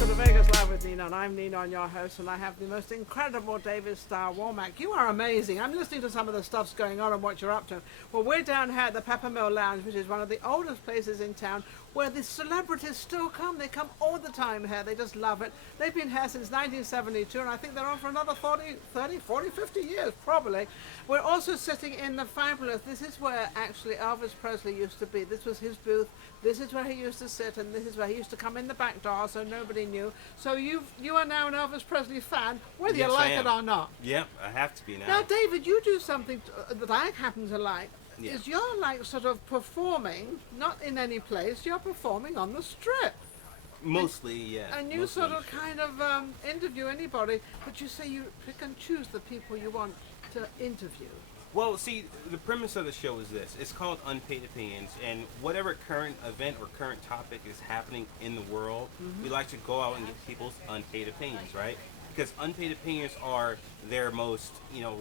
Welcome to Vegas Live with Ninon. I'm Ninon, your host, and I have the most incredible David Starr Womack. You are amazing. I'm listening to some of the stuff's going on and what you're up to. Well, we're down here at the Peppermill Lounge, which is one of the oldest places in town, where the celebrities still come. They come all the time here. They just love it. They've been here since 1972, and I think they're on for another 40, 50 years, probably. We're also sitting in the fabulous, this is where actually Elvis Presley used to be. This was his booth. This is where he used to sit, and this is where he used to come in the back door, so nobody knew. So you are now an Elvis Presley fan, whether you like it or not. Yep, I have to be now. Now, David, you do something that I happen to like. Yeah. Is you're like sort of performing, not in any place, you're performing on the strip. Mostly, yeah. And you mostly sort of kind of interview anybody, but you say you pick and choose the people you want to interview. Well, see, the premise of the show is this. It's called Unpaid Opinions, and whatever current event or current topic is happening in the world, we like to go out and get people's unpaid opinions, right? Because unpaid opinions are their most,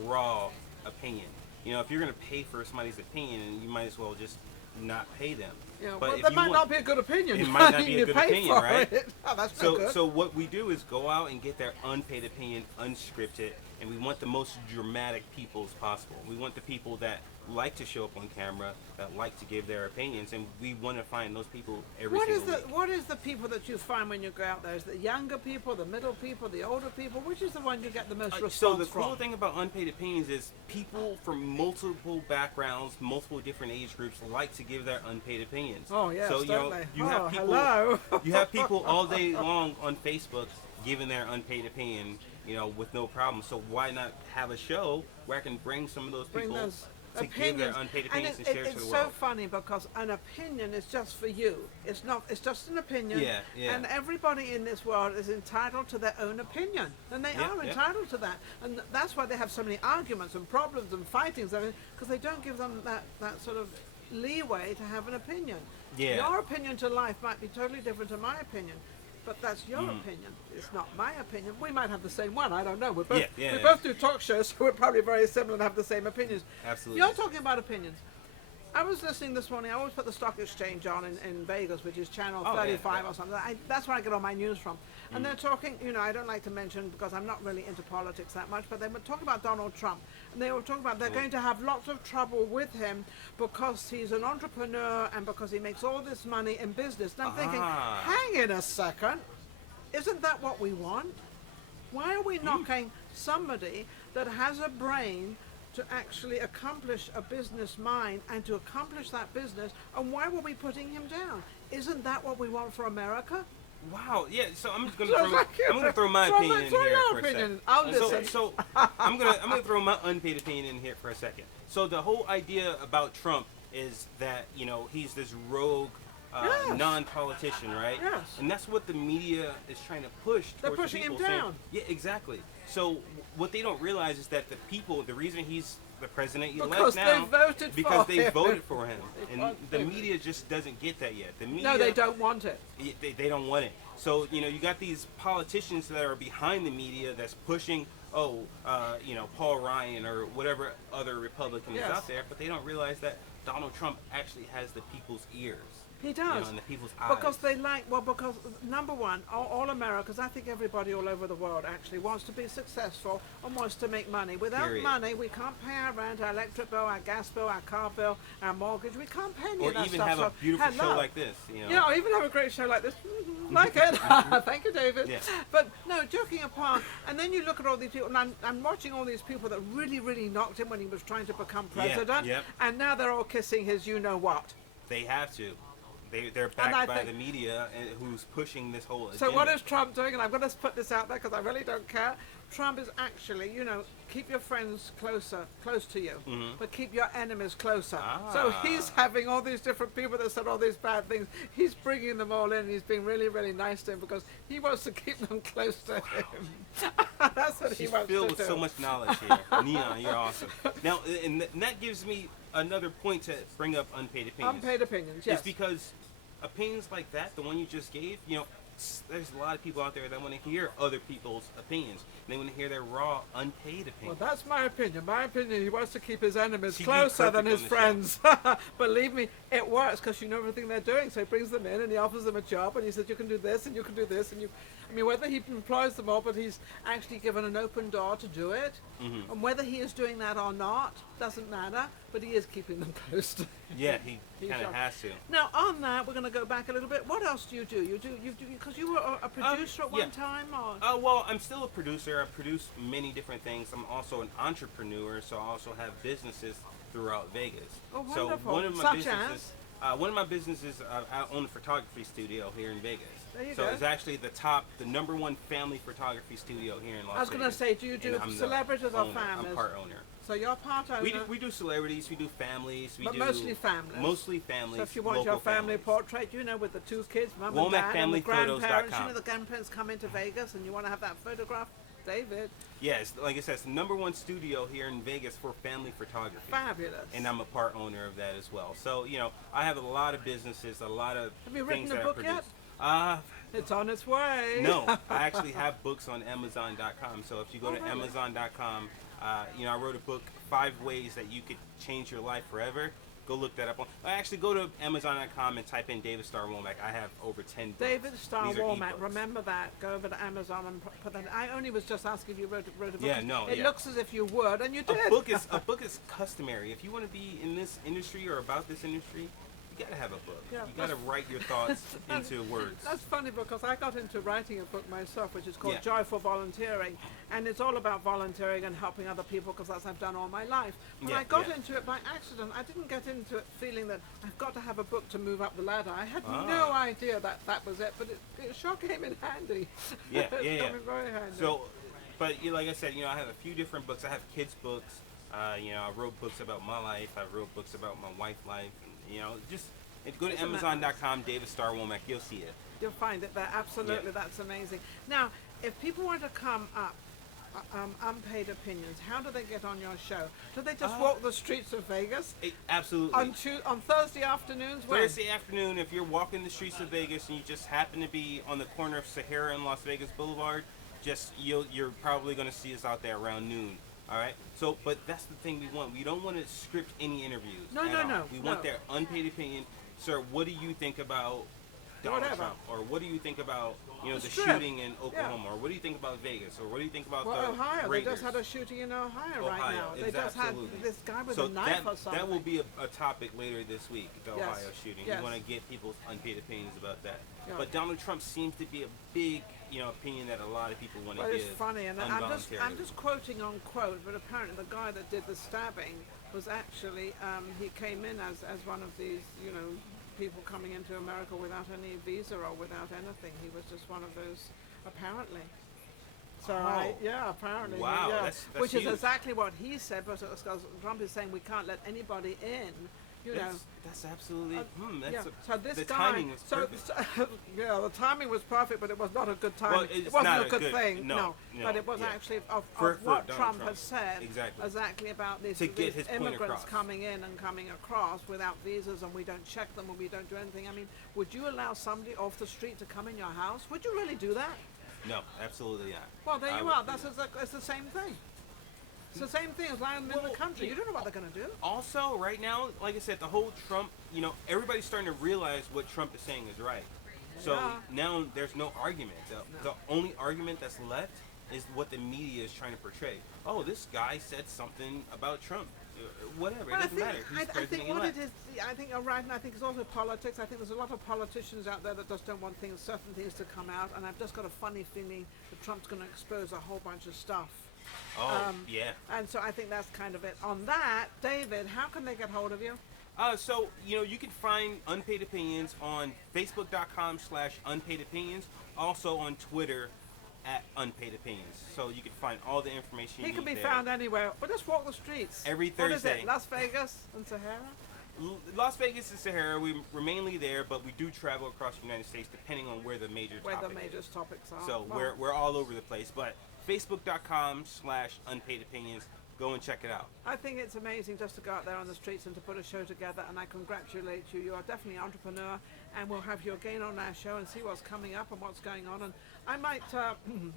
raw opinion. If you're going to pay for somebody's opinion, you might as well just not pay them. Yeah, but well, that might not be a good opinion. It might not be You a good pay opinion, for right? it. Oh, that's So, not good. so what we do is go out and get their unpaid opinion, unscripted, and we want the most dramatic people as possible. We want the people that like to show up on camera, that like to give their opinions, and we want to find those people every single week. What is the people that you find when you go out there? Is the younger people, the middle people, the older people? Which is the one you get the most response So the from? cool thing about Unpaid Opinions is people from multiple backgrounds, multiple different age groups like to give their unpaid opinions. Oh yes, so don't they? you have people. Hello. You have people all day long on Facebook giving their unpaid opinion, with no problem. So why not have a show where I can bring some of those people to give their unpaid opinions and share it to the It's world? so funny because an opinion is just for you. It's not. It's just an opinion. Yeah, yeah. And everybody in this world is entitled to their own opinion, and they are entitled to that. And that's why they have so many arguments and problems and fightings, because they don't give them that sort of leeway to have an opinion. Yeah. Your opinion to life might be totally different to my opinion. But that's your opinion. It's not my opinion. We might have the same one. I don't know. We both do talk shows, so we're probably very similar and have the same opinions. Absolutely. You're talking about opinions. I was listening this morning. I always put the stock exchange on in Vegas, which is channel 35 or something. That's where I get all my news from. And they're talking, I don't like to mention because I'm not really into politics that much, but they were talking about Donald Trump. And they were talking about they're going to have lots of trouble with him because he's an entrepreneur and because he makes all this money in business. And I'm thinking, hang in a second. Isn't that what we want? Why are we knocking somebody that has a brain to actually accomplish a business mind and to accomplish that business, and why were we putting him down? Isn't that what we want for America? Wow, yeah. So I'm just gonna throw my opinion in here for a second. I'll listen. So I'm gonna throw my unpaid opinion in here for a second. So the whole idea about Trump is that he's this rogue non-politician, right? Yes. And that's what the media is trying to push. They're towards pushing the him people, saying, down. yeah, exactly. So what they don't realize is that the reason he's the president-elect Because now, they voted because for they him. voted for him, and the media just doesn't get that yet. The media, No, they don't want it. They don't want it. So you got these politicians that are behind the media that's pushing, Paul Ryan or whatever other Republican is out there, but they don't realize that Donald Trump actually has the people's ears. He does. And the people's eyes. Because because number one, all Americans, I think everybody all over the world actually wants to be successful and wants to make money. Without money, we can't pay our rent, our electric bill, our gas bill, our car bill, our mortgage. We can't pay any of that stuff. Or even have a beautiful show like this. Yeah, or even have a great show like this. Like it. Thank you, David. Yeah. But no, joking apart, and then you look at all these people, and I'm watching all these people that really, really knocked him when he was trying to become president, and now they're all kissing his you-know-what. They have to. They're backed by the media who's pushing this whole agenda. So what is Trump doing? And I'm going to put this out there because I really don't care. Trump is actually, keep your friends close to you, but keep your enemies closer. So he's having all these different people that said all these bad things. He's bringing them all in. He's being really, really nice to him because he wants to keep them close to him. That's what he wants to do. She's filled with so much knowledge here. Ninon, you're awesome. Now, and that gives me another point to bring up unpaid opinions. Unpaid opinions, yes. It's because opinions like that, the one you just gave, there's a lot of people out there that want to hear other people's opinions. They want to hear their raw, unpaid opinions. Well, that's my opinion. My opinion, he wants to keep his enemies She'd be closer than perfect his on the friends. Believe me, it works because you know everything they're doing. So he brings them in and he offers them a job and he says, you can do this and you can do this. And I mean, whether he employs them all, but he's actually given an open door to do it. Mm-hmm. And whether he is doing that or not doesn't matter, but he is keeping them close to Yeah, he kind of has to. Now, on that, we're going to go back a little bit. What else do you do? Because you were a producer at one time, or? Well, I'm still a producer. I produce many different things. I'm also an entrepreneur, so I also have businesses throughout Vegas. Oh, So wonderful. one of my Such businesses, one of my businesses, I own a photography studio here in Vegas. There you so go. it's actually the #1 family photography studio here in Las Vegas. I was going to say, do you do And I'm the celebrities or owner. families? I'm part owner. So you're part owner. We do celebrities, we do families, But mostly families. Mostly families. So if you want local your family families. portrait, with the 2 kids, mum and dad, and the WomackFamilyPhotos.com. grandparents, the grandparents come into Vegas and you want to have that photograph, David. Yes, like I said, it's the #1 studio here in Vegas for family photography. Fabulous. And I'm a part owner of that as well. So, I have a lot of businesses, a lot of Have you things written a that book I produce. yet? It's on its way. No, I actually have books on Amazon.com. So if you go to really? Amazon.com, I wrote a book, 5 ways that you could change your life forever. Go look that up. Actually, go to Amazon.com and type in David Starr Womack. I have over 10 books. David Starr These are Womack. ebooks. Remember that. Go over to Amazon and put that. I only was just asking if you wrote a book. Yeah, no, It yeah. looks as if you would, and you did. A book is customary. If you want to be in this industry or about this industry, you gotta have a book. Yeah, You gotta write your thoughts into words. That's funny because I got into writing a book myself, which is called Yeah. Joyful Volunteering, and it's all about volunteering and helping other people because that's what I've done all my life. But Yeah, I got yeah. into it by accident. I didn't get into it feeling that I've got to have a book to move up the ladder. I had Ah. no idea that was it, but it sure came in handy. Yeah, It's yeah, yeah. come in very handy. So, but like I said, I have a few different books. I have kids' books. I wrote books about my life. I wrote books about my wife's life. Just go to Isn't that Amazon.com, David Starr Womack. You'll see it. You'll find it there. Absolutely, Yeah. that's amazing. Now, if people want to come up, Unpaid Opinions, how do they get on your show? Do they just walk the streets of Vegas? Absolutely. On Thursday afternoons? When? Thursday afternoon, if you're walking the streets of Vegas and you just happen to be on the corner of Sahara and Las Vegas Boulevard, you're probably going to see us out there around noon. All right. So, but that's the thing we want. We don't want to script any interviews. No. We want their unpaid opinion. Sir, what do you think about Donald Whatever. Trump? Or what do you think about the Strip. shooting in Oklahoma? Or what do you think about Vegas? Or what do you think about Well, the Ohio. Raiders? They just had a shooting in Ohio right now. They just had absolutely. this guy with So a knife or something. that will be a topic later this week, the Yes, Ohio shooting. yes. We want to get people's unpaid opinions about that. Yeah. But Donald Trump seems to be a big, opinion that a lot of people want to Well, give. it's funny, and I'm involuntarily. just quoting unquote, but apparently the guy that did the stabbing was actually he came in as one of these people coming into America without any visa or without anything. He was just one of those, apparently. So apparently, Wow, yeah, that's which huge. is exactly what he said. But because Trump is saying we can't let anybody in, That's absolutely. Yeah. So this the guy. timing was perfect. The timing was perfect, but it was not a good time. Well, it it's wasn't not a good thing. No, But it was yeah. actually of For what Donald Trump Trump. had said Exactly. about these, To get these his point immigrants across. coming in and coming across without visas, and we don't check them, and we don't do anything. I mean, would you allow somebody off the street to come in your house? Would you really do that? No, absolutely not. Well, there I you would are. do It's the same thing. It's the same thing as landing in the Well, country. yeah. You don't know what they're going to do. Also, right now, like I said, the whole Trump, everybody's starting to realize what Trump is saying is right. So Yeah. now there's no argument. The only argument that's left is what the media is trying to portray. Oh, this guy said something about Trump. Whatever, Well, it doesn't matter. He's I president think what elect. it is, I think you're right, and I think it's also politics. I think there's a lot of politicians out there that just don't want certain things to come out, and I've just got a funny feeling that Trump's going to expose a whole bunch of stuff. Oh, yeah. And so I think that's kind of it. On that, David, how can they get hold of you? So, you can find Unpaid Opinions on Facebook.com/Unpaid Opinions, also on Twitter @Unpaid Opinions. So you can find all the information He you can need be there. found anywhere. But just walk the streets. Every What is Thursday. it, Las Vegas and Sahara? Las Vegas and Sahara, we're mainly there, but we do travel across the United States depending on where the major Where the topic major is. topics are. So Well, we're all over the place. But Facebook.com/Unpaid Opinions. go and check it out. I think it's amazing just to go out there on the streets and to put a show together, and I congratulate you. You are definitely an entrepreneur, and we'll have you again on our show and see what's coming up and what's going on. And I might,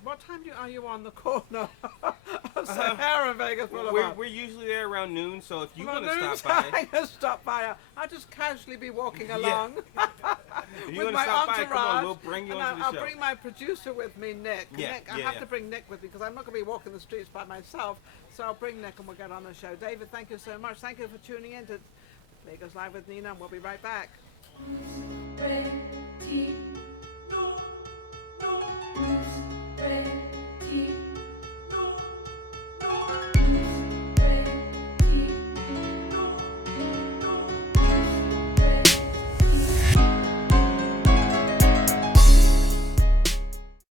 what time are you on the corner of Sahara and Vegas Boulevard? We're usually there around noon, so if you want to Noon stop by, time, stop by. I'll just casually be walking along if you with want to my stop by, entourage. come on, we'll bring you And onto the I'll show. bring my producer with me, Nick. Yeah, Nick, I have to bring Nick with me because I'm not going to be walking the streets by myself. So I'll bring Nick and we'll get on the show. David, thank you so much. Thank you for tuning in to Vegas Live with Ninon. We'll be right back. Ready.